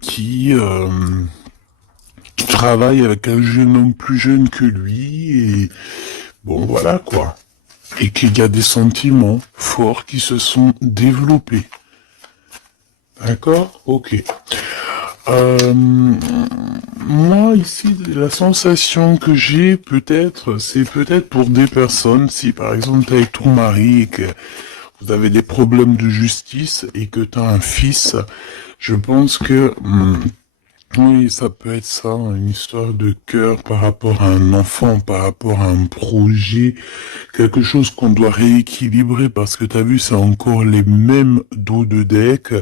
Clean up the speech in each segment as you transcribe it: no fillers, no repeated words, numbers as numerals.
qui travaille avec un jeune homme plus jeune que lui et bon voilà quoi. Et qu'il y a des sentiments forts qui se sont développés. D'accord? Ok. Euh, moi ici, la sensation que j'ai peut-être, c'est peut-être pour des personnes, si par exemple t'es avec ton mari et que vous avez des problèmes de justice et que tu as un fils, je pense que oui, ça peut être ça, une histoire de cœur par rapport à un enfant, par rapport à un projet, quelque chose qu'on doit rééquilibrer parce que t'as vu, c'est encore les mêmes dos de deck.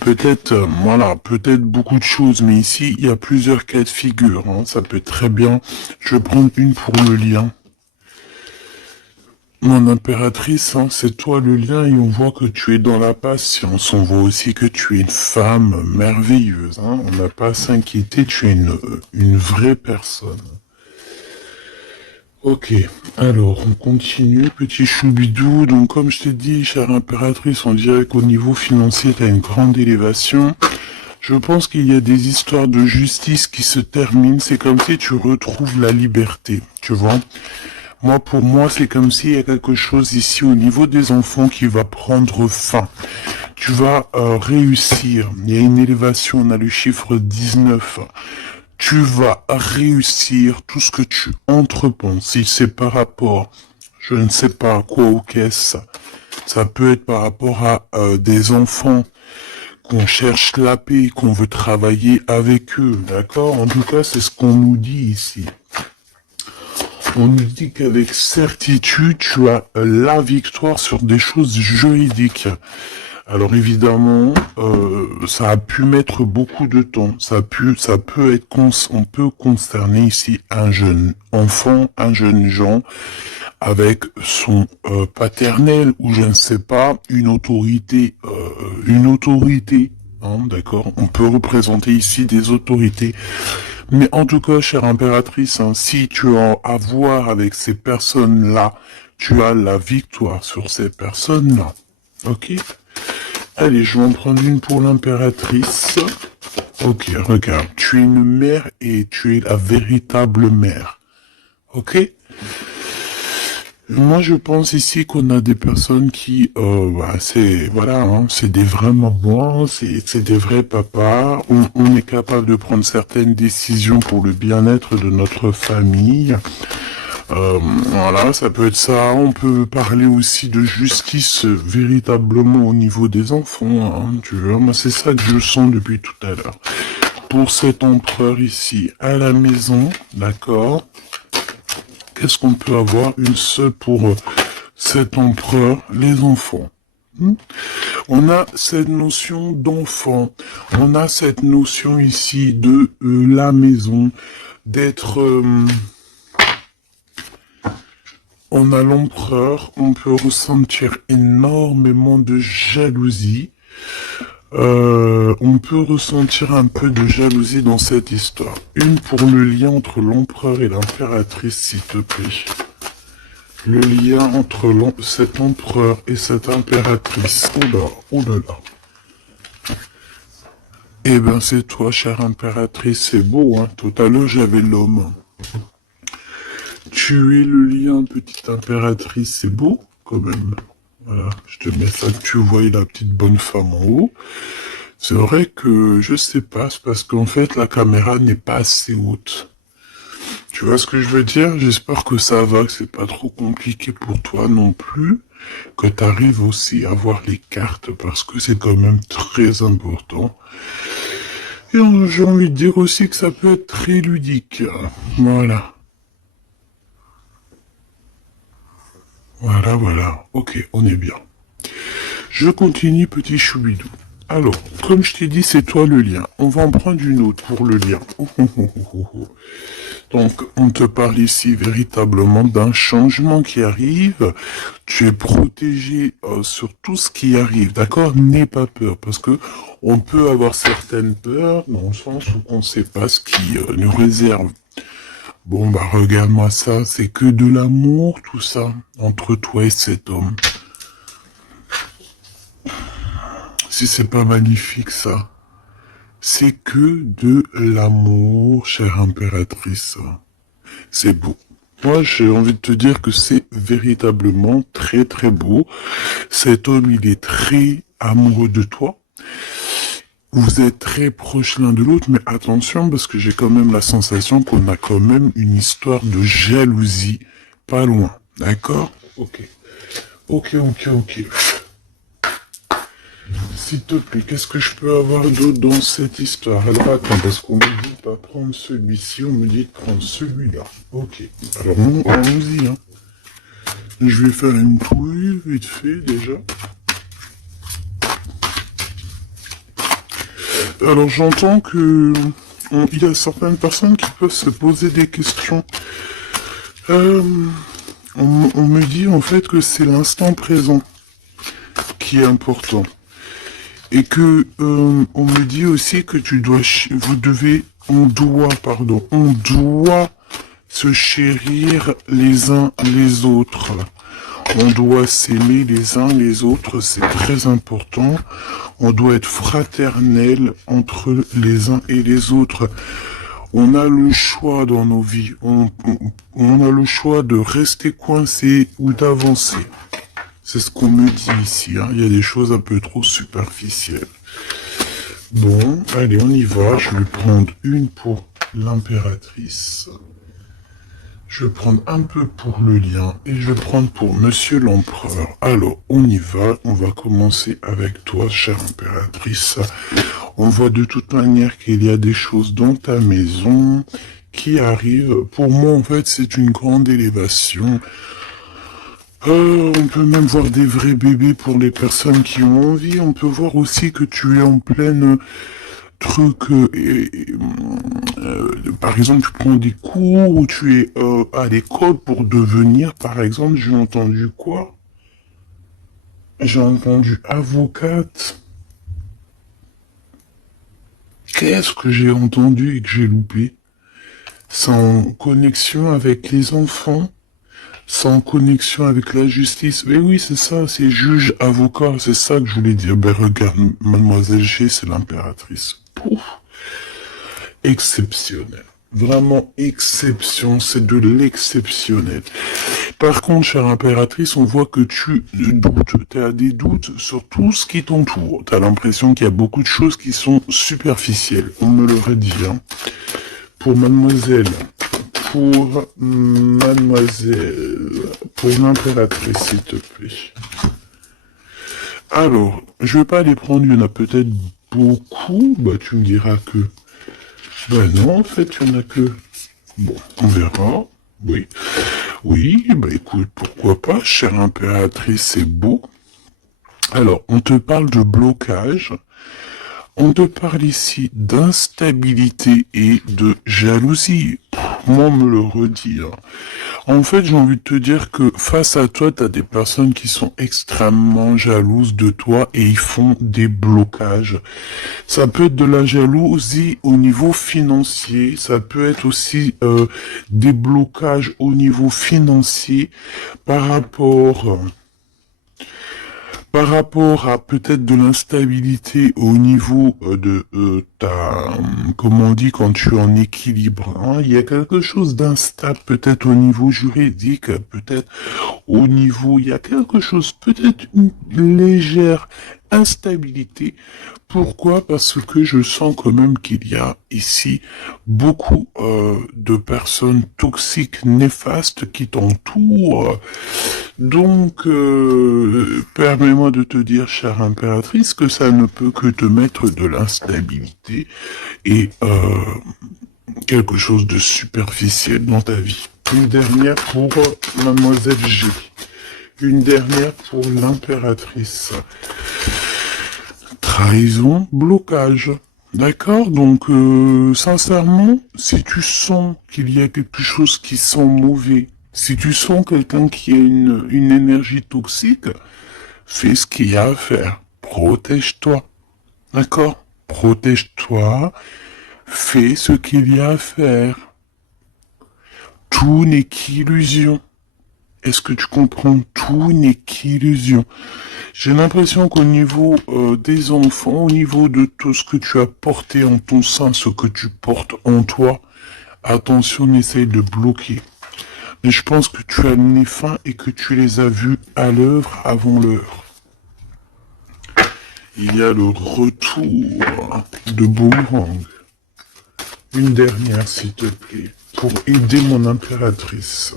Peut-être, voilà, peut-être beaucoup de choses, mais ici, il y a plusieurs cas de figure. Hein, ça peut être très bien. Je vais prendre une pour le lien. Mon impératrice, hein, c'est toi le lien et on voit que tu es dans la patience. On voit aussi que tu es une femme merveilleuse. Hein, on n'a pas à s'inquiéter, tu es une vraie personne. Ok, alors on continue, petit choubidou. Donc comme je t'ai dit, chère impératrice, on dirait qu'au niveau financier, tu as une grande élévation. Je pense qu'il y a des histoires de justice qui se terminent. C'est comme si tu retrouves la liberté, tu vois. Moi, pour moi, c'est comme s'il y a quelque chose ici au niveau des enfants qui va prendre fin. Tu vas réussir. Il y a une élévation, on a le chiffre 19. Tu vas réussir tout ce que tu entreprends. Si c'est par rapport, je ne sais pas à quoi ou qu'est-ce, ça peut être par rapport à des enfants qu'on cherche la paix, qu'on veut travailler avec eux, d'accord? En tout cas, c'est ce qu'on nous dit ici. On nous dit qu'avec certitude, tu as la victoire sur des choses juridiques. Alors évidemment, ça a pu mettre beaucoup de temps. Ça peut être, on peut concerner ici un jeune enfant, un jeune gens avec son paternel ou je ne sais pas une autorité. Hein, d'accord. On peut représenter ici des autorités. Mais en tout cas, chère impératrice, hein, si tu as à voir avec ces personnes-là, tu as la victoire sur ces personnes-là. Ok? Allez, je vais en prendre une pour l'impératrice. Ok, regarde, tu es une mère et tu es la véritable mère. Ok? Moi, je pense ici qu'on a des personnes qui, c'est, voilà, hein, c'est des vrais mamans, c'est des vrais papas. On est capable de prendre certaines décisions pour le bien-être de notre famille. Voilà, ça peut être ça. On peut parler aussi de justice véritablement au niveau des enfants. Hein, tu vois, moi, c'est ça que je sens depuis tout à l'heure. Pour cet empereur ici à la maison, d'accord. Qu'est-ce qu'on peut avoir? Une seule pour cet empereur, les enfants. On a cette notion d'enfant, on a cette notion ici de la maison, d'être... on a l'empereur, on peut ressentir énormément de jalousie. On peut ressentir un peu de jalousie dans cette histoire. Une pour le lien entre l'empereur et l'impératrice, s'il te plaît. Le lien entre cet empereur et cette impératrice. Oh là là. Eh ben c'est toi, chère impératrice, c'est beau, hein. Tout à l'heure j'avais l'homme. Tu es le lien, petite impératrice, c'est beau, quand même. Voilà, je te mets ça que tu vois la petite bonne femme en haut. C'est vrai que je sais pas, c'est parce qu'en fait la caméra n'est pas assez haute. Tu vois ce que je veux dire? J'espère que ça va, que c'est pas trop compliqué pour toi non plus, que tu arrives aussi à voir les cartes parce que c'est quand même très important. Et j'ai envie de dire aussi que ça peut être très ludique. Voilà. Voilà, voilà. Ok, on est bien. Je continue, petit choubidou. Alors, comme je t'ai dit, c'est toi le lien. On va en prendre une autre pour le lien. Donc, on te parle ici véritablement d'un changement qui arrive. Tu es protégé sur tout ce qui arrive, d'accord? N'aie pas peur, parce que on peut avoir certaines peurs dans le sens où on ne sait pas ce qui nous réserve. Bon, bah regarde-moi ça, c'est que de l'amour, tout ça, entre toi et cet homme. Si c'est pas magnifique, ça. C'est que de l'amour, chère impératrice. C'est beau. Moi, j'ai envie de te dire que c'est véritablement très très beau. Cet homme, il est très amoureux de toi. Vous êtes très proches l'un de l'autre, mais attention, parce que j'ai quand même la sensation qu'on a quand même une histoire de jalousie pas loin. D'accord? Ok. Ok. S'il te plaît, qu'est-ce que je peux avoir d'autre dans cette histoire? Alors attends, parce qu'on me dit de pas prendre celui-ci, on me dit de prendre celui-là. Ok. Alors allons-y, hein. Je vais faire une fouille, vite fait, déjà. Alors j'entends que il y a certaines personnes qui peuvent se poser des questions. Euh, on me dit en fait que c'est l'instant présent qui est important. Et que on me dit aussi que on doit se chérir les uns les autres. On doit s'aimer les uns les autres, c'est très important. On doit être fraternel entre les uns et les autres. On a le choix dans nos vies. On a le choix de rester coincé ou d'avancer. C'est ce qu'on me dit ici. Hein. Il y a des choses un peu trop superficielles. Bon, allez, on y va. Je vais prendre une pour l'impératrice. Je vais prendre un peu pour le lien et je vais prendre pour Monsieur l'Empereur. Alors, on y va. On va commencer avec toi, chère impératrice. On voit de toute manière qu'il y a des choses dans ta maison qui arrivent. Pour moi, en fait, c'est une grande élévation. On peut même voir des vrais bébés pour les personnes qui ont envie. On peut voir aussi que tu es en pleine truc. Par exemple, tu prends des cours ou tu es à l'école pour devenir, par exemple, j'ai entendu quoi? J'ai entendu avocate. Qu'est-ce que j'ai entendu et que j'ai loupé? C'est en connexion avec les enfants? Sans connexion avec la justice. Mais oui, c'est ça, c'est juge, avocat, c'est ça que je voulais dire. Ben regarde, mademoiselle G, c'est l'impératrice. Pouf. Exceptionnel. Vraiment exception, c'est de l'exceptionnel. Par contre, chère impératrice, on voit que tu doutes, tu as des doutes sur tout ce qui t'entoure. Tu as l'impression qu'il y a beaucoup de choses qui sont superficielles. On me l'aurait dit, hein. Pour mademoiselle, pour l'impératrice, s'il te plaît. Alors, je vais pas les prendre, il y en a peut-être beaucoup, bah tu me diras que... Ben non, en fait, il y en a que... Bon, on verra, oui. Oui, bah écoute, pourquoi pas, chère impératrice, c'est beau. Alors, on te parle de blocage, on te parle ici d'instabilité et de jalousie. Moi, on me le redit. Hein. En fait, j'ai envie de te dire que face à toi, tu as des personnes qui sont extrêmement jalouses de toi et ils font des blocages. Ça peut être de la jalousie au niveau financier, ça peut être aussi des blocages au niveau financier par rapport... Par rapport à peut-être de l'instabilité au niveau de ta, comment on dit, quand tu es en équilibre, hein, il y a quelque chose d'instable peut-être au niveau juridique, peut-être au niveau, il y a quelque chose, peut-être une légère instabilité. Pourquoi? Parce que je sens quand même qu'il y a ici beaucoup de personnes toxiques, néfastes qui t'entourent. Donc, permets-moi de te dire, chère impératrice, que ça ne peut que te mettre de l'instabilité et quelque chose de superficiel dans ta vie. Une dernière pour mademoiselle G. Une dernière pour l'impératrice. Trahison, blocage. D'accord? Donc, sincèrement, si tu sens qu'il y a quelque chose qui sent mauvais, si tu sens quelqu'un qui a une énergie toxique, fais ce qu'il y a à faire. Protège-toi. D'accord? Protège-toi. Fais ce qu'il y a à faire. Tout n'est qu'illusion. Est-ce que tu comprends? Tout n'est qu'illusion. J'ai l'impression qu'au niveau des enfants, au niveau de tout ce que tu as porté en ton sein, ce que tu portes en toi, attention, essaye de bloquer. Mais je pense que tu as le nez fin et que tu les as vus à l'œuvre avant l'heure. Il y a le retour de Boomerang. Une dernière, s'il te plaît, pour aider mon impératrice.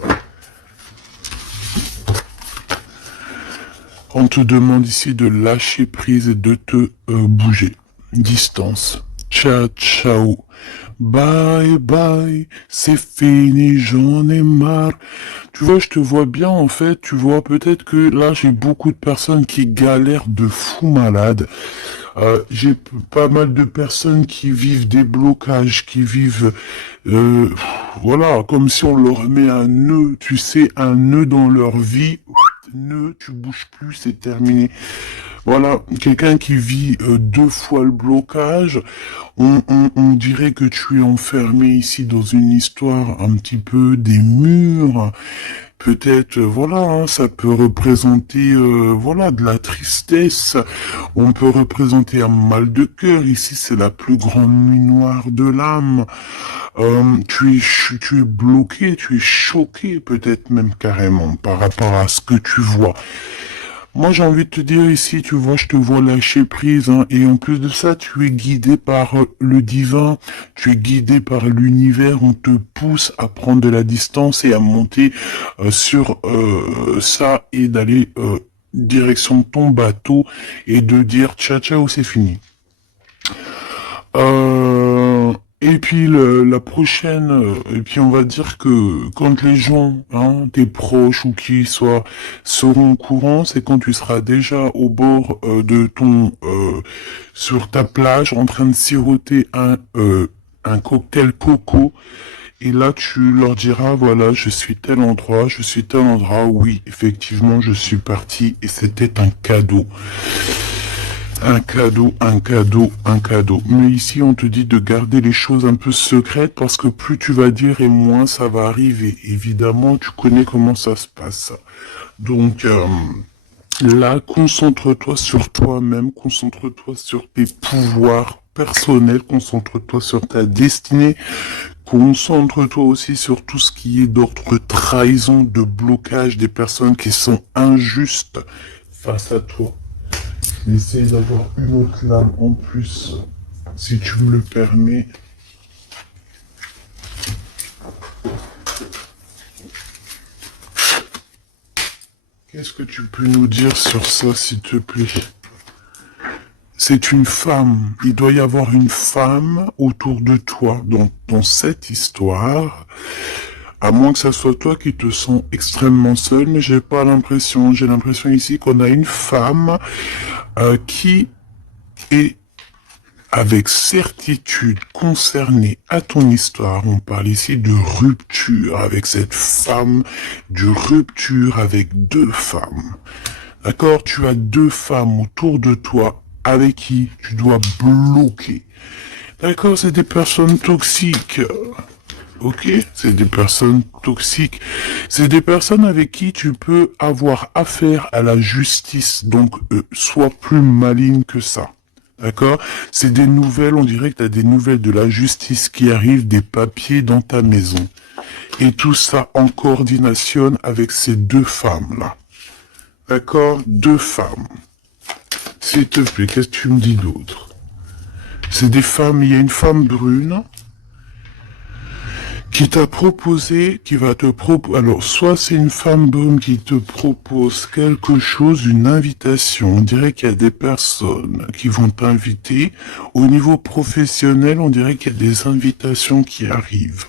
On te demande ici de lâcher prise et de te bouger. Distance. Ciao, ciao. Bye, bye. C'est fini, j'en ai marre. Tu vois, je te vois bien, en fait. Tu vois, peut-être que là, j'ai beaucoup de personnes qui galèrent de fou malade. J'ai pas mal de personnes qui vivent des blocages, qui vivent, euh, voilà, comme si on leur met un nœud, tu sais, un nœud dans leur vie. Nœud, tu bouges plus, c'est terminé. Voilà, quelqu'un qui vit deux fois le blocage, on dirait que tu es enfermé ici dans une histoire un petit peu des murs. Peut-être, voilà, hein, ça peut représenter, voilà, de la tristesse. On peut représenter un mal de cœur. Ici, c'est la plus grande nuit noire de l'âme. Tu es bloqué, tu es choqué, peut-être même carrément, par rapport à ce que tu vois. Moi, j'ai envie de te dire ici, tu vois, je te vois lâcher prise, hein, et en plus de ça, tu es guidé par le divin, tu es guidé par l'univers, on te pousse à prendre de la distance et à monter sur ça et d'aller direction de ton bateau et de dire ciao ciao, c'est fini. Et puis la prochaine, et puis on va dire que quand les gens, hein, tes proches ou qui soient, seront au courant, c'est quand tu seras déjà au bord de ton, sur ta plage, en train de siroter un cocktail coco. Et là, tu leur diras, voilà, je suis tel endroit, je suis tel endroit. Oui, effectivement, je suis parti et c'était un cadeau. Un cadeau, un cadeau, un cadeau. Mais ici, on te dit de garder les choses un peu secrètes parce que plus tu vas dire et moins ça va arriver. Évidemment, tu connais comment ça se passe. Donc, là, concentre-toi sur toi-même, concentre-toi sur tes pouvoirs personnels, concentre-toi sur ta destinée, concentre-toi aussi sur tout ce qui est d'ordre trahison, de blocage des personnes qui sont injustes face à toi. Essaye d'avoir une autre lame en plus, si tu me le permets. Qu'est-ce que tu peux nous dire sur ça, s'il te plaît? C'est une femme. Il doit y avoir une femme autour de toi dans cette histoire. À moins que ça soit toi qui te sens extrêmement seul, mais j'ai pas l'impression. J'ai l'impression ici qu'on a une femme qui est avec certitude concernée à ton histoire. On parle ici de rupture avec cette femme, de rupture avec deux femmes. D'accord? Tu as deux femmes autour de toi avec qui tu dois bloquer. D'accord? C'est des personnes toxiques. Ok? C'est des personnes toxiques. C'est des personnes avec qui tu peux avoir affaire à la justice. Donc, sois plus maligne que ça. D'accord? C'est des nouvelles, on dirait que tu as des nouvelles de la justice qui arrivent, des papiers dans ta maison. Et tout ça en coordination avec ces deux femmes-là. D'accord? Deux femmes. S'il te plaît, qu'est-ce que tu me dis d'autre? C'est des femmes, il y a une femme brune qui t'a proposé, qui va te proposer, alors soit c'est une femme brune qui te propose quelque chose, une invitation, on dirait qu'il y a des personnes qui vont t'inviter, au niveau professionnel, on dirait qu'il y a des invitations qui arrivent.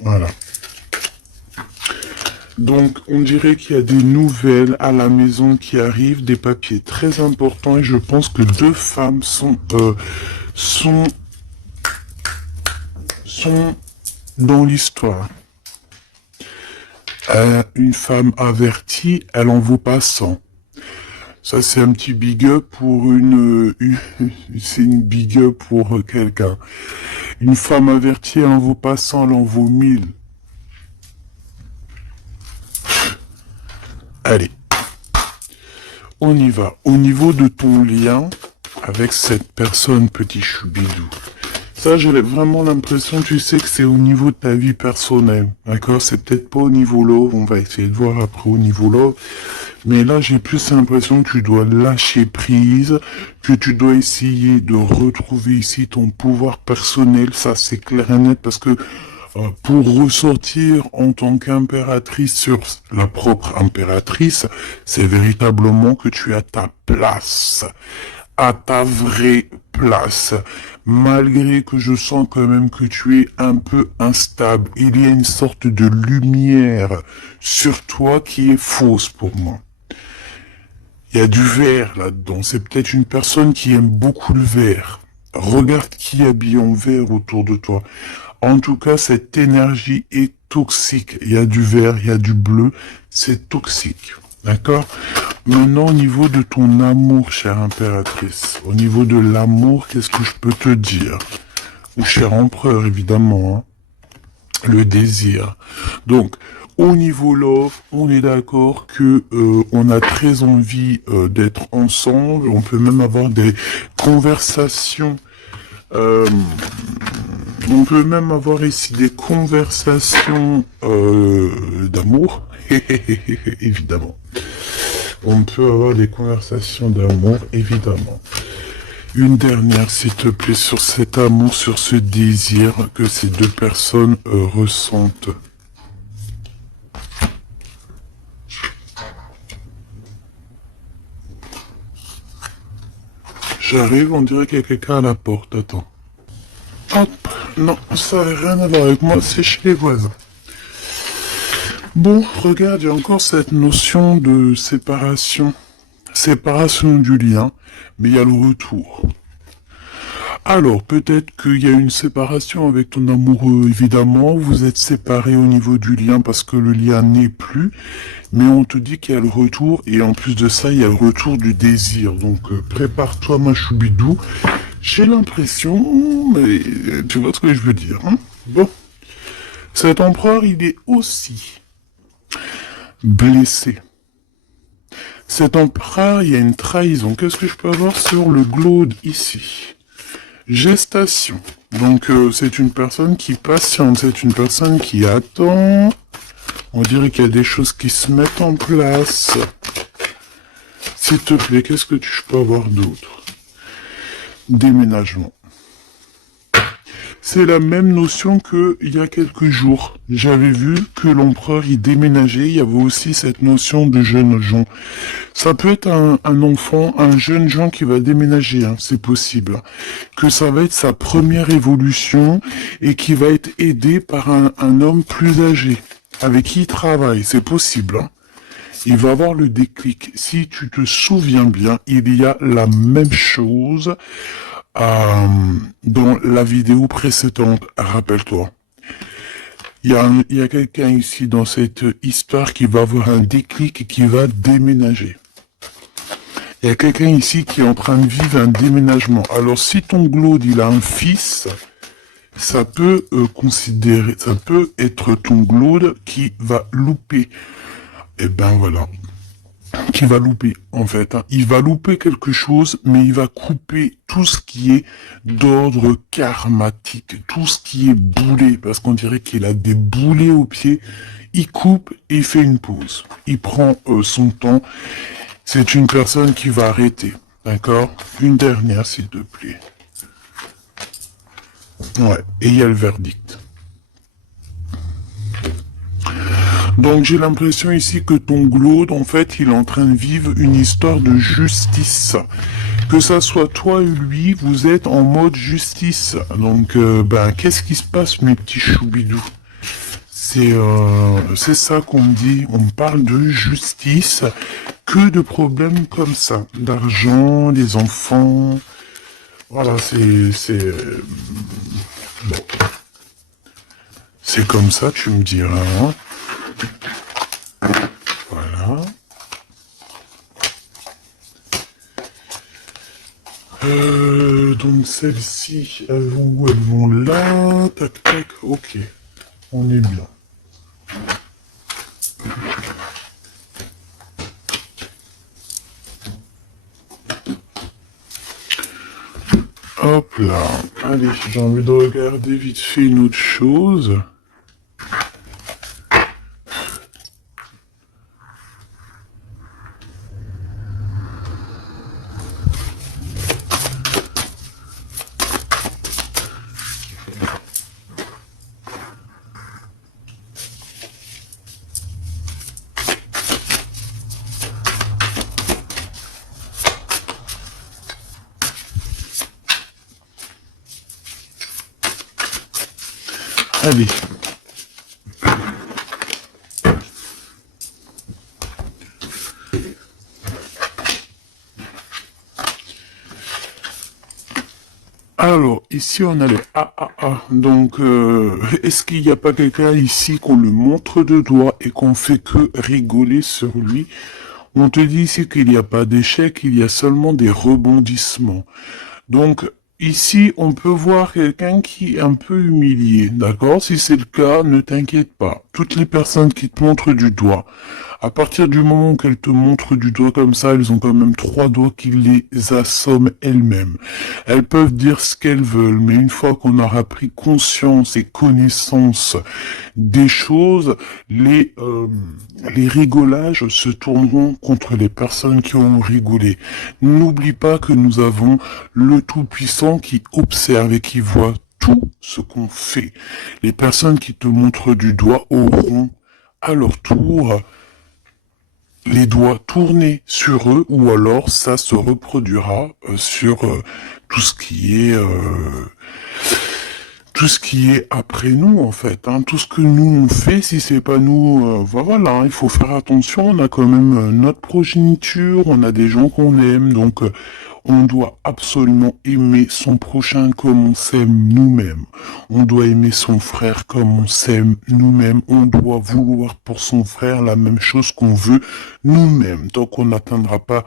Voilà. Donc, on dirait qu'il y a des nouvelles à la maison qui arrivent, des papiers très importants, et je pense que deux femmes sont dans l'histoire. Une femme avertie, elle en vaut pas 100. Ça, c'est un petit big up pour c'est une big up pour quelqu'un. Une femme avertie, elle en vaut pas 100, elle en vaut 1000. Allez, on y va. Au niveau de ton lien avec cette personne, petit choubidou, ça, j'ai vraiment l'impression, tu sais, que c'est au niveau de ta vie personnelle, d'accord? C'est peut-être pas au niveau love, on va essayer de voir après au niveau love, mais là, j'ai plus l'impression que tu dois lâcher prise, que tu dois essayer de retrouver ici ton pouvoir personnel, ça c'est clair et net, parce que pour ressortir en tant qu'impératrice sur la propre impératrice, c'est véritablement que tu as ta place, à ta vraie place, malgré que je sens quand même que tu es un peu instable. Il y a une sorte de lumière sur toi qui est fausse pour moi. Il y a du vert là-dedans. C'est peut-être une personne qui aime beaucoup le vert. Regarde qui habille en vert autour de toi. En tout cas, cette énergie est toxique. Il y a du vert, il y a du bleu. C'est toxique. D'accord? Maintenant, au niveau de ton amour, chère impératrice, au niveau de l'amour, qu'est-ce que je peux te dire? Ou cher empereur, évidemment, hein, le désir. Donc, au niveau love, on est d'accord que on a très envie d'être ensemble. On peut même avoir des conversations. On peut même avoir ici des conversations d'amour, évidemment. On peut avoir des conversations d'amour, évidemment. Une dernière, s'il te plaît, sur cet amour, sur ce désir que ces deux personnes ressentent. J'arrive, on dirait qu'il y a quelqu'un à la porte, attends. Hop, non, ça n'a rien à voir avec moi, c'est chez les voisins. Bon, regarde, il y a encore cette notion de séparation. Séparation du lien, mais il y a le retour. Alors, peut-être qu'il y a une séparation avec ton amoureux, évidemment. Vous êtes séparés au niveau du lien parce que le lien n'est plus. Mais on te dit qu'il y a le retour, et en plus de ça, il y a le retour du désir. Donc, prépare-toi, ma choubidou. J'ai l'impression, mais tu vois ce que je veux dire, hein? Bon. Cet empereur, il est aussi blessé. Cet empereur, il y a une trahison. Qu'est-ce que je peux avoir sur le glaude ici? Gestation. Donc, c'est une personne qui patiente, c'est une personne qui attend. On dirait qu'il y a des choses qui se mettent en place. S'il te plaît, qu'est-ce que je peux avoir d'autre? Déménagement. C'est la même notion que il y a quelques jours. J'avais vu que l'empereur y déménageait. Il y avait aussi cette notion de jeunes gens. Ça peut être un enfant, un jeune gens qui va déménager, hein, c'est possible. Que ça va être sa première évolution et qui va être aidé par un homme plus âgé, avec qui il travaille, c'est possible. Hein. Il va avoir le déclic. Si tu te souviens bien, il y a la même chose dans la vidéo précédente, rappelle-toi. Il y a quelqu'un ici dans cette histoire qui va avoir un déclic et qui va déménager. Il y a quelqu'un ici qui est en train de vivre un déménagement. Alors si ton glaude il a un fils, ça peut ça peut être ton glaude qui va louper. Et ben voilà. Qui va louper, en fait. Hein. Il va louper quelque chose, mais il va couper tout ce qui est d'ordre karmatique, tout ce qui est boulé, parce qu'on dirait qu'il a des boulets aux pieds. Il coupe et fait une pause. Il prend son temps. C'est une personne qui va arrêter, d'accord? Une dernière, s'il te plaît. Ouais, et il y a le verdict. Donc j'ai l'impression ici que ton glaude, en fait, il est en train de vivre une histoire de justice. Que ça soit toi et lui, vous êtes en mode justice. Donc, ben, qu'est-ce qui se passe, mes petits choubidous? C'est ça qu'on me dit. On me parle de justice. Que de problèmes comme ça. D'argent, des enfants. Voilà, bon. C'est comme ça, tu me diras, hein. Voilà. Donc celles-ci, elles vont où? Elles vont là. Tac, tac. Ok. On est bien. Hop là. Allez, j'ai envie de regarder vite fait une autre chose. Allez. Alors, ici, on a le AAA. Donc, est-ce qu'il n'y a pas quelqu'un ici qu'on le montre de doigt et qu'on fait que rigoler sur lui? On te dit ici qu'il n'y a pas d'échec, il y a seulement des rebondissements. Donc, ici, on peut voir quelqu'un qui est un peu humilié, d'accord? Si c'est le cas, ne t'inquiète pas. Toutes les personnes qui te montrent du doigt, à partir du moment qu'elles te montrent du doigt comme ça, elles ont quand même 3 doigts qui les assomment elles-mêmes. Elles peuvent dire ce qu'elles veulent, mais une fois qu'on aura pris conscience et connaissance des choses, les rigolages se tourneront contre les personnes qui ont rigolé. N'oublie pas que nous avons le Tout-Puissant qui observe et qui voit tout ce qu'on fait. Les personnes qui te montrent du doigt auront à leur tour les doigts tournés sur eux, ou alors ça se reproduira sur tout ce qui est après nous, en fait, hein. Tout ce que nous on fait, si c'est pas nous, voilà, hein, il faut faire attention. On a quand même notre progéniture, on a des gens qu'on aime, donc on doit absolument aimer son prochain comme on s'aime nous-mêmes. On doit aimer son frère comme on s'aime nous-mêmes. On doit vouloir pour son frère la même chose qu'on veut nous-mêmes. Tant qu'on n'atteindra pas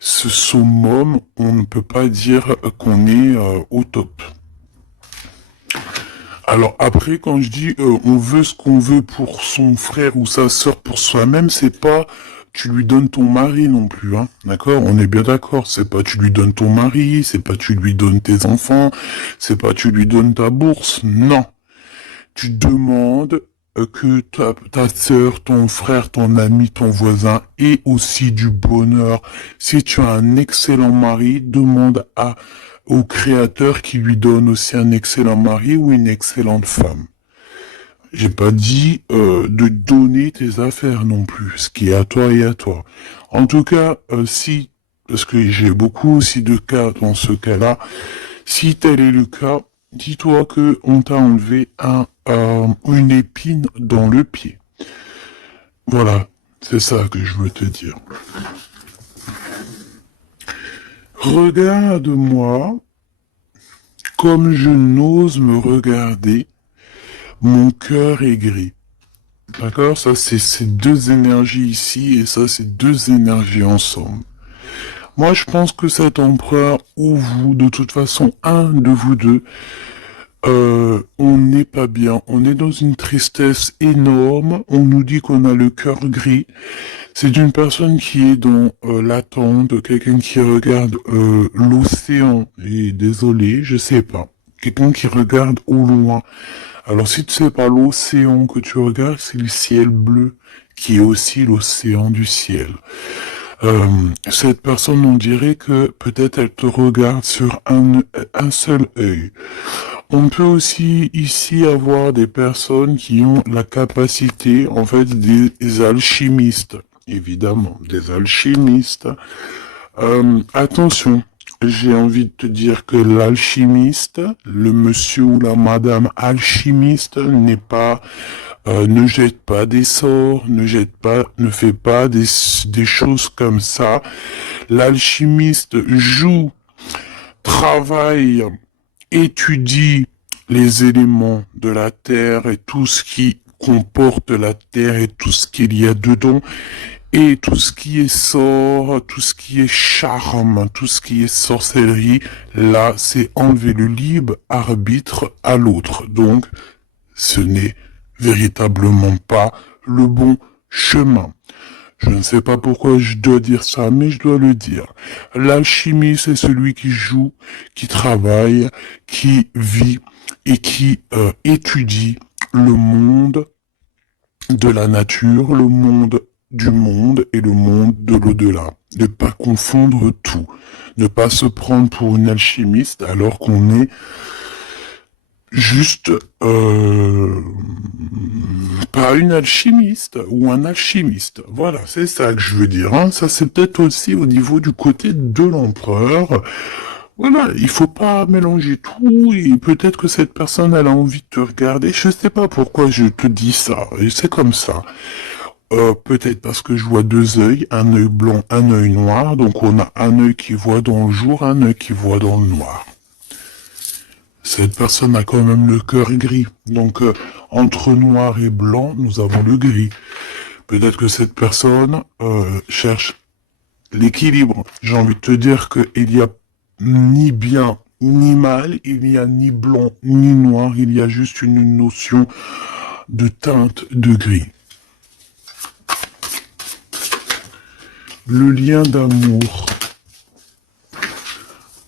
ce summum, on ne peut pas dire qu'on est au top. Alors après, quand je dis on veut ce qu'on veut pour son frère ou sa sœur pour soi-même, c'est pas tu lui donnes ton mari non plus, hein, d'accord? On est bien d'accord, c'est pas tu lui donnes ton mari, c'est pas tu lui donnes tes enfants, c'est pas tu lui donnes ta bourse, non. Tu demandes que ta sœur, ton frère, ton ami, ton voisin ait aussi du bonheur. Si tu as un excellent mari, demande au créateur qui lui donne aussi un excellent mari ou une excellente femme. J'ai pas dit de donner tes affaires non plus, ce qui est à toi et à toi. En tout cas, si, parce que j'ai beaucoup aussi de cas dans ce cas-là, si tel est le cas, dis-toi que on t'a enlevé une épine dans le pied. Voilà, c'est ça que je veux te dire. Regarde-moi comme je n'ose me regarder. Mon cœur est gris. D'accord? Ça, c'est ces deux énergies ici et ça, c'est deux énergies ensemble. Moi, je pense que cet empereur ou vous, de toute façon, un de vous deux, on n'est pas bien. On est dans une tristesse énorme. On nous dit qu'on a le cœur gris. C'est une personne qui est dans l'attente, quelqu'un qui regarde l'océan. Et désolé, je sais pas. Quelqu'un qui regarde au loin. Alors si tu sais pas l'océan que tu regardes, c'est le ciel bleu, qui est aussi l'océan du ciel. Cette personne, on dirait que peut-être elle te regarde sur un seul œil. On peut aussi ici avoir des personnes qui ont la capacité, en fait, des alchimistes. Évidemment, des alchimistes. Attention, j'ai envie de te dire que l'alchimiste, le monsieur ou la madame alchimiste n'est pas, ne jette pas des sorts, ne fait pas des choses comme ça. L'alchimiste joue, travaille, étudie les éléments de la terre et tout ce qui comporte la terre et tout ce qu'il y a dedans. Et tout ce qui est sort, tout ce qui est charme, tout ce qui est sorcellerie, là, c'est enlever le libre arbitre à l'autre. Donc, ce n'est véritablement pas le bon chemin. Je ne sais pas pourquoi je dois dire ça, mais je dois le dire. L'alchimie, c'est celui qui joue, qui travaille, qui vit et qui étudie le monde de la nature, le monde du monde et le monde de l'au-delà. Ne pas confondre tout. Ne pas se prendre pour une alchimiste alors qu'on est juste pas une alchimiste ou un alchimiste. Voilà, c'est ça que je veux dire. Hein. Ça, c'est peut-être aussi au niveau du côté de l'empereur. Voilà, il faut pas mélanger tout et peut-être que cette personne elle a envie de te regarder. Je sais pas pourquoi je te dis ça. Et c'est comme ça. Peut-être parce que je vois deux œils, un œil blanc, un œil noir. Donc on a un œil qui voit dans le jour, un œil qui voit dans le noir. Cette personne a quand même le cœur gris. Donc, entre noir et blanc, nous avons le gris. Peut-être que cette personne cherche l'équilibre. J'ai envie de te dire qu'il n'y a ni bien ni mal, il n'y a ni blanc ni noir, il y a juste une notion de teinte de gris. Le lien d'amour.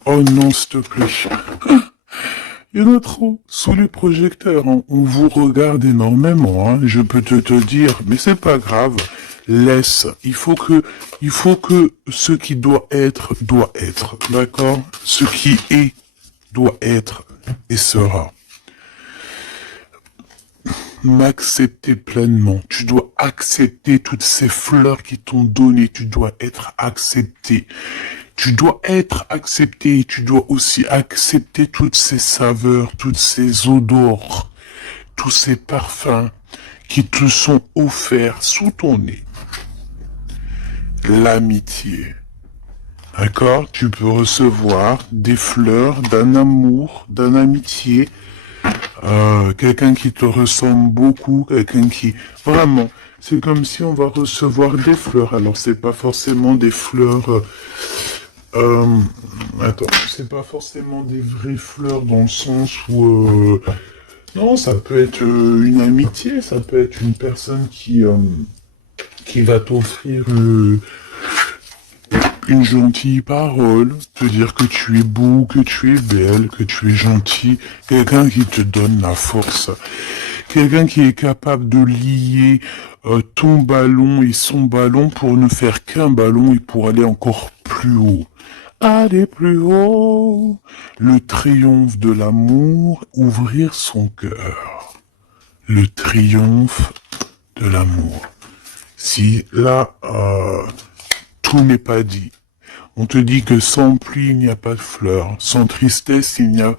Oh non, s'il te plaît. Il y en a trop. Sous les projecteurs, hein. On vous regarde énormément, hein. Je peux te dire, mais c'est pas grave. Laisse. Il faut que ce qui doit être, d'accord? Ce qui est, doit être et sera. M'accepter pleinement. Tu dois accepter toutes ces fleurs qui t'ont donné. Tu dois être accepté. Tu dois être accepté, tu dois aussi accepter toutes ces saveurs, toutes ces odeurs, tous ces parfums qui te sont offerts sous ton nez. L'amitié. D'accord? Tu peux recevoir des fleurs d'un amour, d'un amitié, quelqu'un qui te ressemble beaucoup, quelqu'un qui... Vraiment, c'est comme si on va recevoir des fleurs. Alors, c'est pas forcément des fleurs... attends, c'est pas forcément des vraies fleurs dans le sens où... non, ça peut être une amitié, ça peut être une personne qui va t'offrir une gentille parole, te dire que tu es beau, que tu es belle, que tu es gentil, quelqu'un qui te donne la force, quelqu'un qui est capable de lier ton ballon et son ballon pour ne faire qu'un ballon et pour aller encore plus haut. Aller plus haut, le triomphe de l'amour, ouvrir son cœur. Le triomphe de l'amour. Si là, tout n'est pas dit. On te dit que sans pluie, il n'y a pas de fleurs. Sans tristesse, il n'y a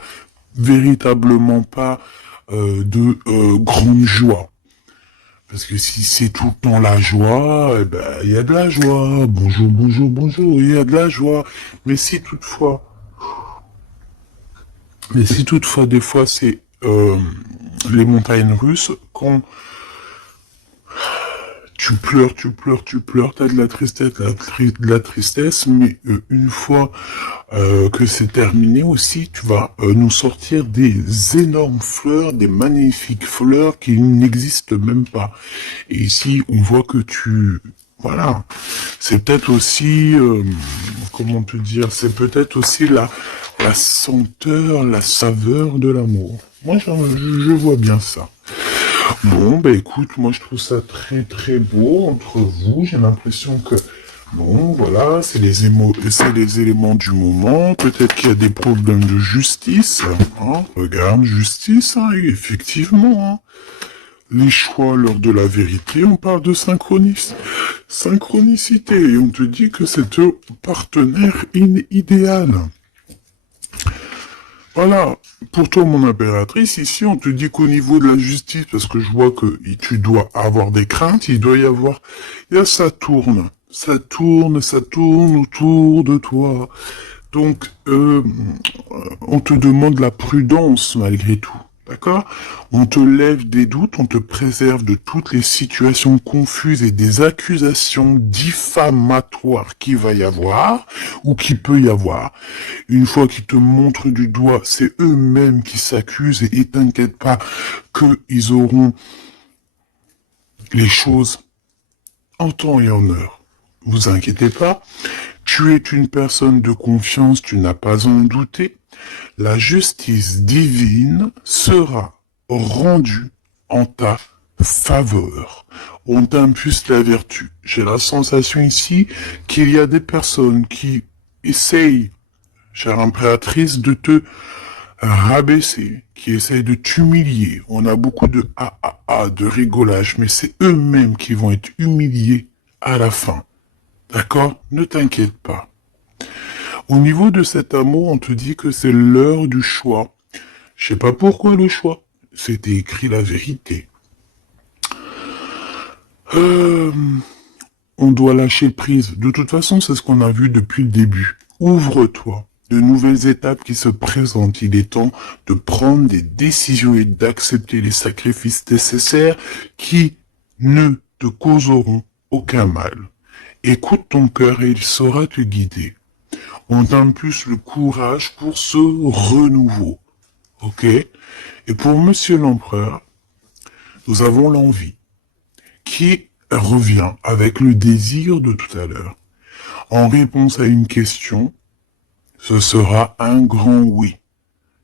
véritablement pas de grande joie. Parce que si c'est tout le temps la joie, eh ben, il y a de la joie. Bonjour, bonjour, bonjour, il y a de la joie. Mais si toutefois, des fois, c'est les montagnes russes, quand tu pleures, t'as de la tristesse, de la tristesse, mais une fois que c'est terminé aussi, tu vas nous sortir des énormes fleurs, des magnifiques fleurs qui n'existent même pas. Et ici, on voit que voilà, c'est peut-être aussi, comment te dire, c'est peut-être aussi la senteur, la saveur de l'amour. Moi, je vois bien ça. Bon, bah écoute, moi je trouve ça très très beau entre vous. J'ai l'impression que, bon, voilà, c'est les éléments du moment. Peut-être qu'il y a des problèmes de justice. Hein. Regarde, justice, hein, effectivement. Hein. Les choix lors de la vérité, on parle de synchronicité. Et on te dit que c'est ton partenaire idéal. Voilà, pour toi mon impératrice, ici on te dit qu'au niveau de la justice, parce que je vois que tu dois avoir des craintes, il y a ça tourne autour de toi. Donc, on te demande la prudence malgré tout. D'accord? On te lève des doutes, on te préserve de toutes les situations confuses et des accusations diffamatoires qu'il va y avoir ou qui peut y avoir. Une fois qu'ils te montrent du doigt, c'est eux-mêmes qui s'accusent et t'inquiète pas qu'ils auront les choses en temps et en heure. Vous inquiétez pas, tu es une personne de confiance, tu n'as pas à en douter. La justice divine sera rendue en ta faveur. On t'impulse la vertu. J'ai la sensation ici qu'il y a des personnes qui essayent, chère impératrice, de te rabaisser, qui essayent de t'humilier. On a beaucoup de de rigolage, mais c'est eux-mêmes qui vont être humiliés à la fin. D'accord? Ne t'inquiète pas. Au niveau de cet amour, on te dit que c'est l'heure du choix. Je sais pas pourquoi le choix. C'était écrit la vérité. On doit lâcher prise. De toute façon, c'est ce qu'on a vu depuis le début. Ouvre-toi. De nouvelles étapes qui se présentent. Il est temps de prendre des décisions et d'accepter les sacrifices nécessaires qui ne te causeront aucun mal. Écoute ton cœur et il saura te guider. On t'impulse le courage pour ce renouveau. Ok? Et pour Monsieur l'Empereur, nous avons l'envie qui revient avec le désir de tout à l'heure. En réponse à une question, ce sera un grand oui.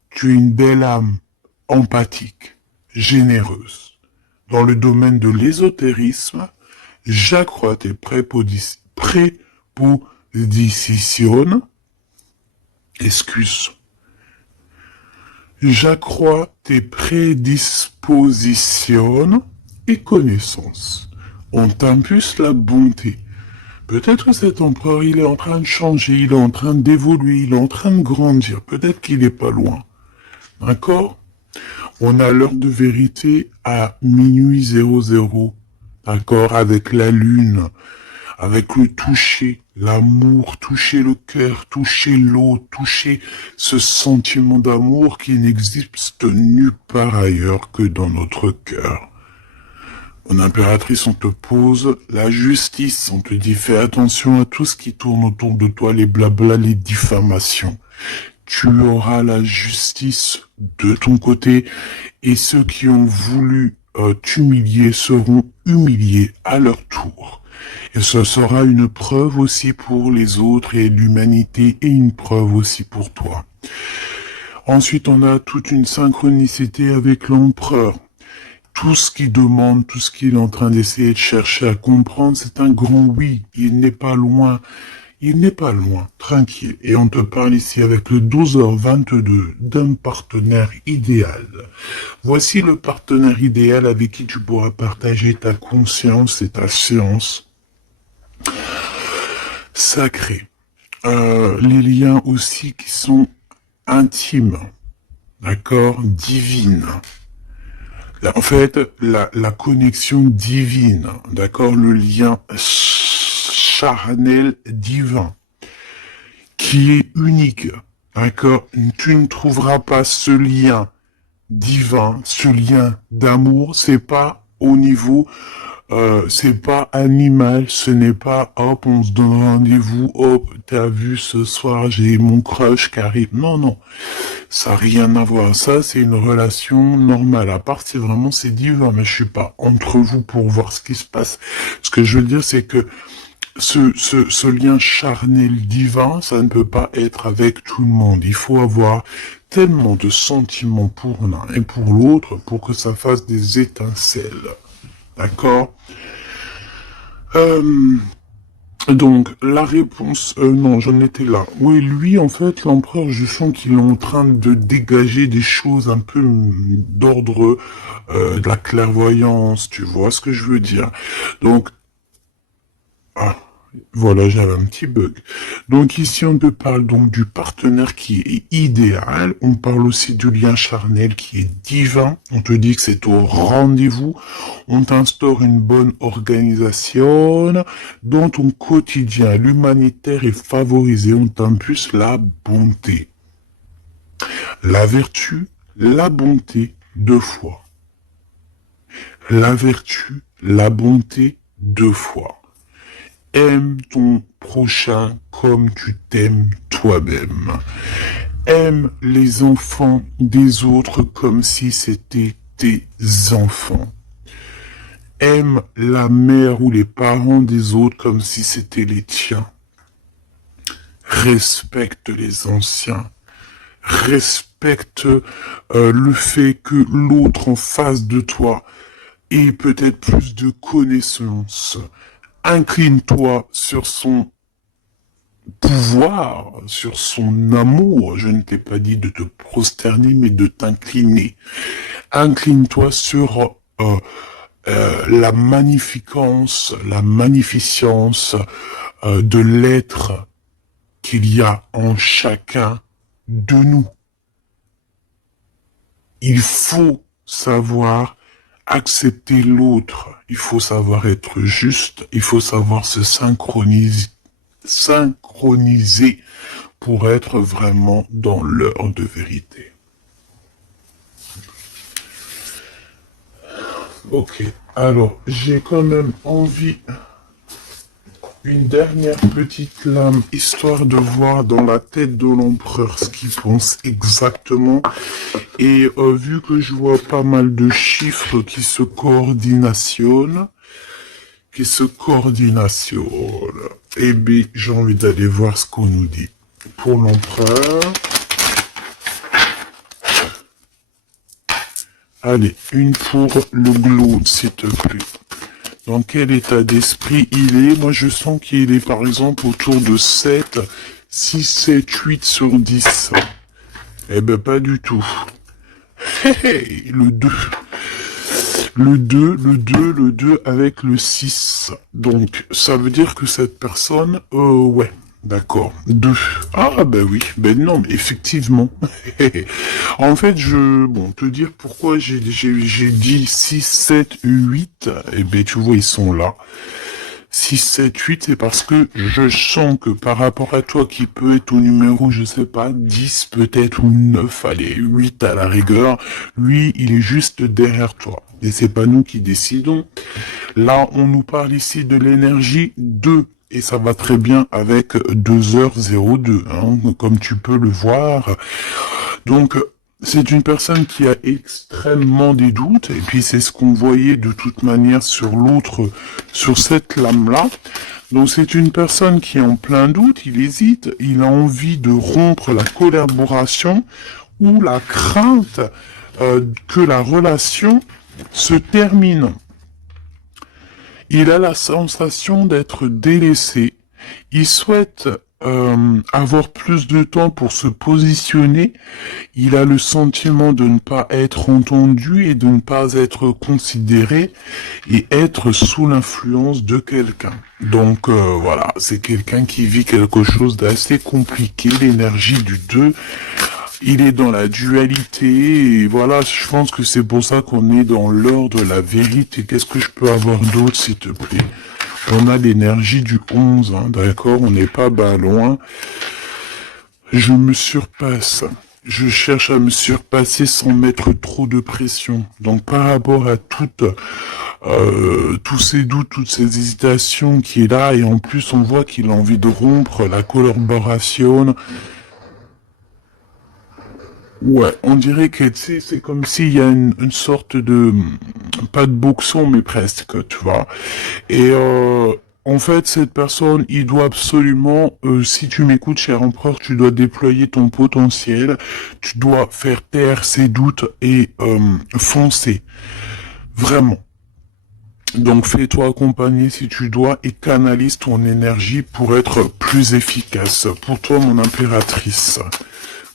Tu es une belle âme, empathique, généreuse. Dans le domaine de l'ésotérisme, j'accrois tes prépositions, j'accrois tes prédispositions et connaissances. On t'impulse la bonté. Peut-être cet empereur, il est en train de changer, il est en train d'évoluer, il est en train de grandir. Peut-être qu'il n'est pas loin. D'accord? On a l'heure de vérité à minuit 00. D'accord? Avec la lune, avec le toucher, l'amour, toucher le cœur, toucher l'eau, toucher ce sentiment d'amour qui n'existe nulle part ailleurs que dans notre cœur. Mon impératrice, on te pose la justice, on te dit fais attention à tout ce qui tourne autour de toi, les blabla, les diffamations. Tu auras la justice de ton côté et ceux qui ont voulu t'humilier seront humiliés à leur tour. Et ce sera une preuve aussi pour les autres et l'humanité et une preuve aussi pour toi. Ensuite, on a toute une synchronicité avec l'empereur. Tout ce qu'il demande, tout ce qu'il est en train d'essayer de chercher à comprendre, c'est un grand oui. Il n'est pas loin. Il n'est pas loin. Tranquille. Et on te parle ici avec le 12h22 d'un partenaire idéal. Voici le partenaire idéal avec qui tu pourras partager ta conscience et ta science sacrée. Les liens aussi qui sont intimes. D'accord? Divines. En fait, la connexion divine, d'accord, le lien charnel divin, qui est unique, d'accord, tu ne trouveras pas ce lien divin, ce lien d'amour, c'est pas au niveau, c'est pas animal, ce n'est pas hop, on se donne rendez-vous, hop, t'as vu ce soir, j'ai mon crush qui arrive, non, ça n'a rien à voir, ça c'est une relation normale, à part si vraiment c'est divin, mais je suis pas entre vous pour voir ce qui se passe. Ce que je veux dire, c'est que ce lien charnel divin, ça ne peut pas être avec tout le monde. Il faut avoir tellement de sentiments pour l'un et pour l'autre pour que ça fasse des étincelles. D'accord? Donc, la réponse... non, j'en étais là. Oui, lui, en fait, l'empereur, je sens qu'il est en train de dégager des choses un peu d'ordre de la clairvoyance, tu vois ce que je veux dire. Donc, voilà, j'avais un petit bug. Donc ici, on te parle donc du partenaire qui est idéal. On parle aussi du lien charnel qui est divin. On te dit que c'est au rendez-vous. On t'instaure une bonne organisation. Dans ton quotidien, l'humanitaire est favorisé. On t'impulse la bonté. La vertu, la bonté, 2 fois. La vertu, la bonté, 2 fois. Aime ton prochain comme tu t'aimes toi-même. Aime les enfants des autres comme si c'était tes enfants. Aime la mère ou les parents des autres comme si c'était les tiens. Respecte les anciens. Respecte le fait que l'autre en face de toi ait peut-être plus de connaissances. Incline-toi sur son pouvoir, sur son amour. Je ne t'ai pas dit de te prosterner, mais de t'incliner. Incline-toi sur la magnificence, la magnificence de l'être qu'il y a en chacun de nous. Il faut savoir accepter l'autre, il faut savoir être juste, il faut savoir se synchroniser pour être vraiment dans l'heure de vérité. Ok, alors j'ai quand même envie une dernière petite lame, histoire de voir dans la tête de l'empereur ce qu'il pense exactement. Et vu que je vois pas mal de chiffres qui se coordinationnent, eh bien, j'ai envie d'aller voir ce qu'on nous dit. Pour l'empereur, allez, une pour le glow, s'il te plaît. Dans quel état d'esprit il est? Moi, je sens qu'il est, par exemple, autour de 7, 6, 7, 8 sur 10. Eh ben, pas du tout. Le 2. Le 2 avec le 6. Donc, ça veut dire que cette personne, ouais, d'accord, 2. Ah, ben oui, ben non, mais effectivement. En fait, bon, te dire pourquoi j'ai dit 6, 7, 8, eh ben, tu vois, ils sont là. 6, 7, 8, c'est parce que je sens que par rapport à toi qui peut être au numéro, je sais pas, 10 peut-être ou 9, allez, 8 à la rigueur, lui, il est juste derrière toi. Et c'est pas nous qui décidons. Là, on nous parle ici de l'énergie 2. Et ça va très bien avec 2h02, hein, comme tu peux le voir. Donc, c'est une personne qui a extrêmement des doutes, et puis c'est ce qu'on voyait de toute manière sur l'autre, sur cette lame-là. Donc c'est une personne qui est en plein doute, il hésite, il a envie de rompre la collaboration ou la crainte que la relation se termine. Il a la sensation d'être délaissé. Il souhaite avoir plus de temps pour se positionner. Il a le sentiment de ne pas être entendu et de ne pas être considéré et être sous l'influence de quelqu'un. Donc voilà, c'est quelqu'un qui vit quelque chose d'assez compliqué, l'énergie du 2. Il est dans la dualité, et voilà, je pense que c'est pour ça qu'on est dans l'heure de la vérité. Qu'est-ce que je peux avoir d'autre, s'il te plaît? On a l'énergie du 11, hein, d'accord? On n'est pas loin. Je me surpasse. Je cherche à me surpasser sans mettre trop de pression. Donc par rapport à tous ces doutes, toutes ces hésitations qui est là, et en plus on voit qu'il a envie de rompre la collaboration. Ouais, on dirait que c'est comme s'il y a une sorte de, pas de boxon, mais presque, tu vois. Et en fait, cette personne, il doit absolument, si tu m'écoutes, cher empereur, tu dois déployer ton potentiel, tu dois faire taire ses doutes et foncer, vraiment. Donc fais-toi accompagner si tu dois et canalise ton énergie pour être plus efficace. Pour toi, mon impératrice.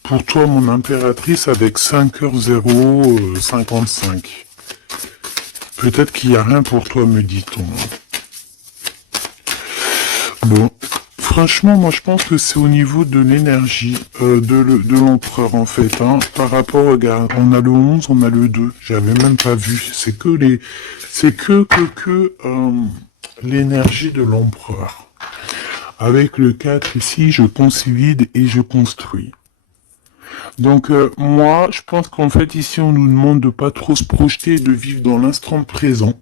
Pour toi, mon impératrice, avec 5h055. Peut-être qu'il n'y a rien pour toi, me dit-on. Bon, franchement, moi je pense que c'est au niveau de l'énergie de l'empereur, en fait. Hein. Par rapport, regarde, on a le 11, on a le 2. J'avais même pas vu. C'est que l'énergie de l'empereur. Avec le 4 ici, je consolide et je construis. Donc moi, je pense qu'en fait ici on nous demande de pas trop se projeter, de vivre dans l'instant présent,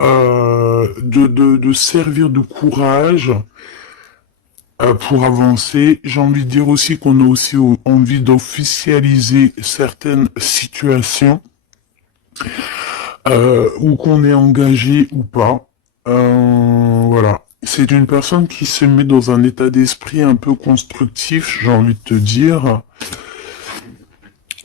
de servir de courage pour avancer. J'ai envie de dire aussi qu'on a aussi envie d'officialiser certaines situations. ou qu'on est engagé ou pas. Voilà. C'est une personne qui se met dans un état d'esprit un peu constructif, j'ai envie de te dire.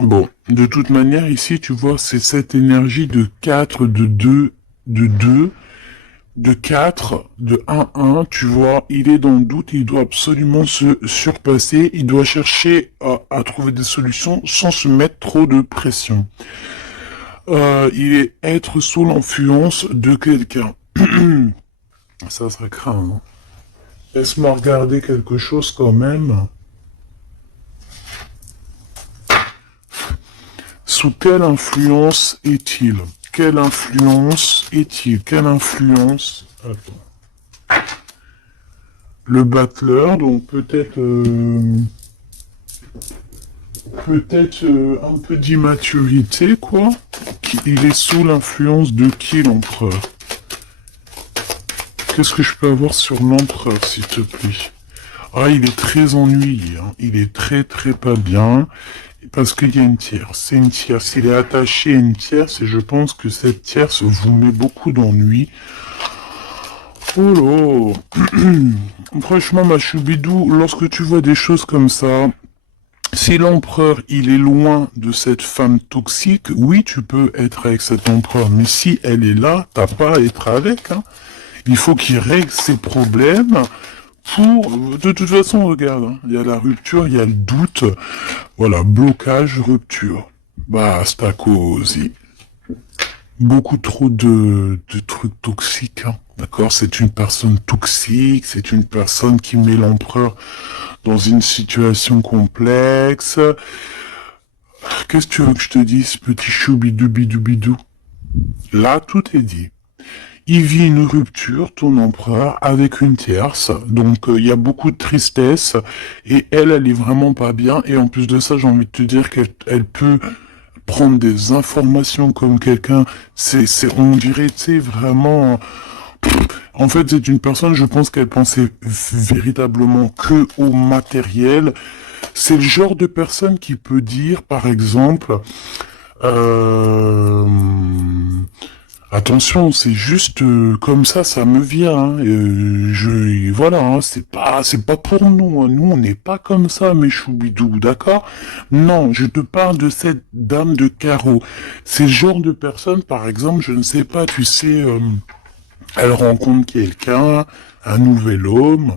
Bon, de toute manière, ici, tu vois, c'est cette énergie de 4, de 2, de 4, de 1, tu vois, il est dans le doute, il doit absolument se surpasser, il doit chercher à trouver des solutions sans se mettre trop de pression. Il est être sous l'influence de quelqu'un. Ça craint, hein. Laisse-moi regarder quelque chose quand même. Sous quelle influence est-il? Quelle influence est-il? Quelle influence? Attends. Le battleur, donc peut-être un peu d'immaturité, quoi. Il est sous l'influence de qui, l'empereur? Qu'est-ce que je peux avoir sur l'empereur, s'il te plaît? Ah, il est très ennuyé, hein. Il est très très pas bien, parce qu'il y a une tierce. C'est une tierce. Il est attaché à une tierce, et je pense que cette tierce vous met beaucoup d'ennui. Oh là. Franchement, ma choubidou, lorsque tu vois des choses comme ça, si l'empereur, il est loin de cette femme toxique, oui, tu peux être avec cet empereur, mais si elle est là, t'as pas à être avec, hein. Il faut qu'il règle ses problèmes pour... De toute façon, regarde, hein, il y a la rupture, il y a le doute. Voilà, blocage, rupture. Basta così. Beaucoup trop de trucs toxiques, hein. D'accord? C'est une personne toxique, c'est une personne qui met l'empereur dans une situation complexe. Qu'est-ce que tu veux que je te dise, petit choubidou bidou bidou? Là, tout est dit. Il vit une rupture, ton empereur, avec une tierce. Donc, il y a beaucoup de tristesse. Et elle est vraiment pas bien. Et en plus de ça, j'ai envie de te dire qu'elle peut prendre des informations comme quelqu'un. On dirait, tu sais, vraiment... En fait, c'est une personne, je pense qu'elle pensait véritablement que au matériel. C'est le genre de personne qui peut dire, par exemple... Euh, Attention, c'est juste comme ça me vient. Hein. Voilà, hein, c'est pas pour nous. Hein. Nous, on n'est pas comme ça, mes choubidous, d'accord? Non, je te parle de cette dame de carreau. C'est le genre de personne, par exemple, je ne sais pas, tu sais, elle rencontre quelqu'un, un nouvel homme.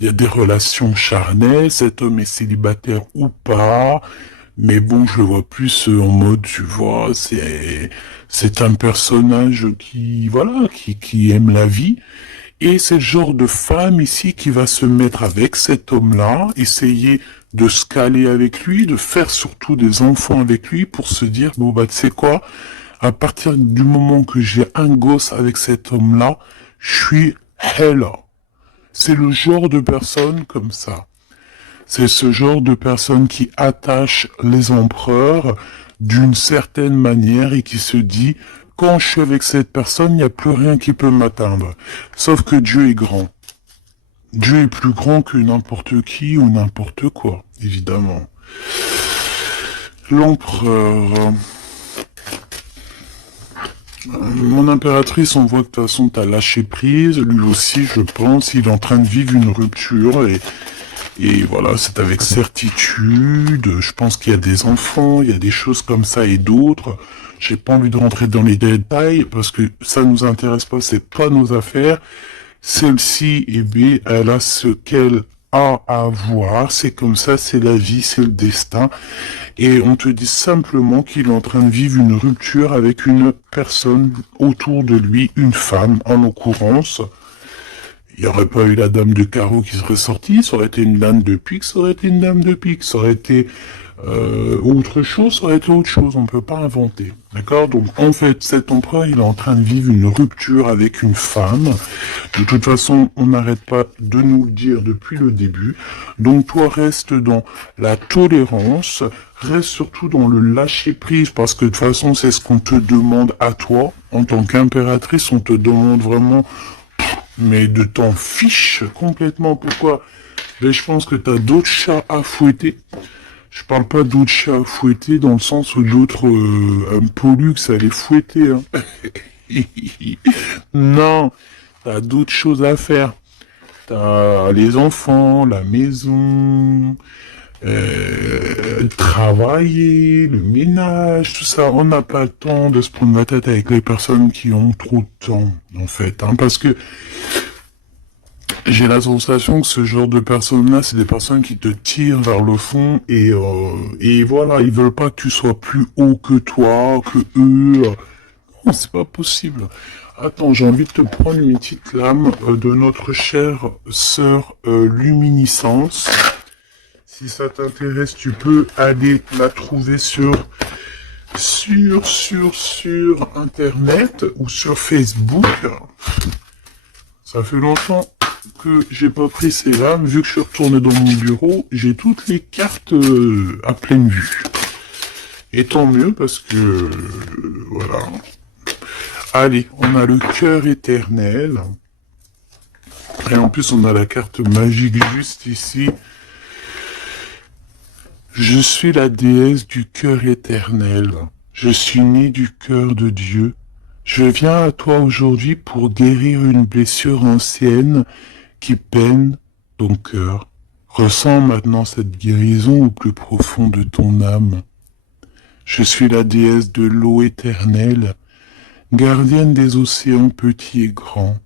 Il y a des relations charnelles. Cet homme est célibataire ou pas. Mais bon, je le vois plus en mode, tu vois, c'est un personnage qui aime la vie. Et c'est le genre de femme ici qui va se mettre avec cet homme-là, essayer de se caler avec lui, de faire surtout des enfants avec lui pour se dire, bon bah tu sais quoi, à partir du moment que j'ai un gosse avec cet homme-là, je suis hella. C'est le genre de personne comme ça. C'est ce genre de personne qui attache les empereurs d'une certaine manière et qui se dit, quand je suis avec cette personne, il n'y a plus rien qui peut m'atteindre. Sauf que Dieu est grand. Dieu est plus grand que n'importe qui ou n'importe quoi, évidemment. L'empereur. Mon impératrice, on voit que de toute façon, t'as lâché prise. Lui aussi, je pense, il est en train de vivre une rupture et voilà, c'est avec certitude. Je pense qu'il y a des enfants, il y a des choses comme ça et d'autres. J'ai pas envie de rentrer dans les détails parce que ça nous intéresse pas, c'est pas nos affaires. Celle-ci, eh bien, elle a ce qu'elle a à voir. C'est comme ça, c'est la vie, c'est le destin. Et on te dit simplement qu'il est en train de vivre une rupture avec une personne autour de lui, une femme en l'occurrence. Il n'y aurait pas eu la dame de carreau qui serait sortie, ça aurait été une dame de pique, ça aurait été une dame de pique, ça aurait été autre chose, ça aurait été autre chose, on ne peut pas inventer. D'accord? Donc en fait, cet empereur, il est en train de vivre une rupture avec une femme. De toute façon, on n'arrête pas de nous le dire depuis le début. Donc toi, reste dans la tolérance, reste surtout dans le lâcher-prise, parce que de toute façon, c'est ce qu'on te demande à toi. En tant qu'impératrice, on te demande vraiment mais de t'en fiche complètement. Pourquoi? Ben, je pense que t'as d'autres chats à fouetter. Je parle pas d'autres chats à fouetter dans le sens où d'autres pollux à les fouetter. Hein. Non, t'as d'autres choses à faire. T'as les enfants, la maison, travailler, le ménage, tout ça. On n'a pas le temps de se prendre la tête avec les personnes qui ont trop de temps, en fait. Hein, parce que j'ai la sensation que ce genre de personnes-là, c'est des personnes qui te tirent vers le fond et voilà, ils veulent pas que tu sois plus haut que toi, que eux. Non, c'est pas possible. Attends, j'ai envie de te prendre une petite lame de notre chère sœur Luminiscence. Si ça t'intéresse, tu peux aller la trouver sur Internet ou sur Facebook. Ça fait longtemps que j'ai pas pris ces lames. Vu que je suis retourné dans mon bureau, j'ai toutes les cartes à pleine vue. Et tant mieux parce que voilà. Allez, on a le cœur éternel. Et en plus, on a la carte magique juste ici. Je suis la déesse du cœur éternel. Je suis née du cœur de Dieu. Je viens à toi aujourd'hui pour guérir une blessure ancienne qui peine ton cœur. Ressens maintenant cette guérison au plus profond de ton âme. Je suis la déesse de l'eau éternelle, gardienne des océans petits et grands.